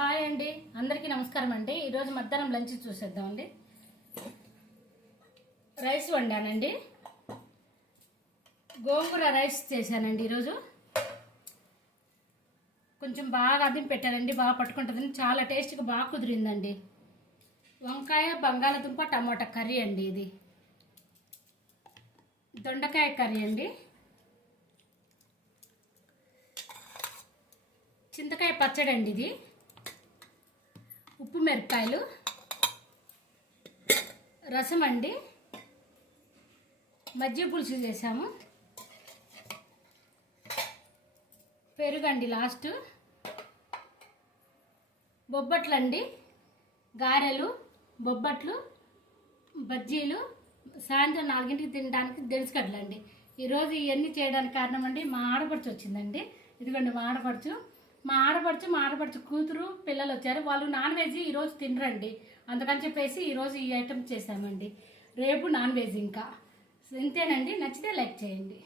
Hi అండి, అందరికీ నమస్కారం అండి. ఈరోజు మధ్యాహ్నం లంచ్ చూసేద్దామండి. రైస్ వండానండి, గోంగూర రైస్ చేశానండి. ఈరోజు కొంచెం బాగా అదిం పెట్టానండి, బాగా పట్టుకుంటుందని. చాలా టేస్ట్గా బాగా కుదిరిందండి. వంకాయ, బంగాళదుంప, టమాటా కర్రీ అండి. ఇది దొండకాయ కర్రీ అండి. చింతకాయ పచ్చడి అండి. ఇది ఉప్పు మిరపకాయలు, రసం అండి, మజ్జిగ పులుసు చేసాము, పెరుగండి లాస్ట్, బొబ్బట్లు అండి, గారెలు, బొబ్బట్లు, బజ్జీలు, సాయంత్రం 4ంటికి తినడానికి దెలుసుకడ్లండి. ఈరోజు ఇవన్నీ చేయడానికి కారణం అండి, మా ఆడపడుచు వచ్చిందండి. ఇదిగోండి మా ఆడపడుచు కూతురు పిల్లలు వచ్చారు. వాళ్ళు నాన్ వెజ్ ఈరోజు తినరండి, అందుకని చెప్పేసి ఈరోజు ఈ ఐటమ్ చేశామండి. రేపు నాన్ వెజ్. ఇంకా ఇంతేనండి. నచ్చితే లైక్ చేయండి.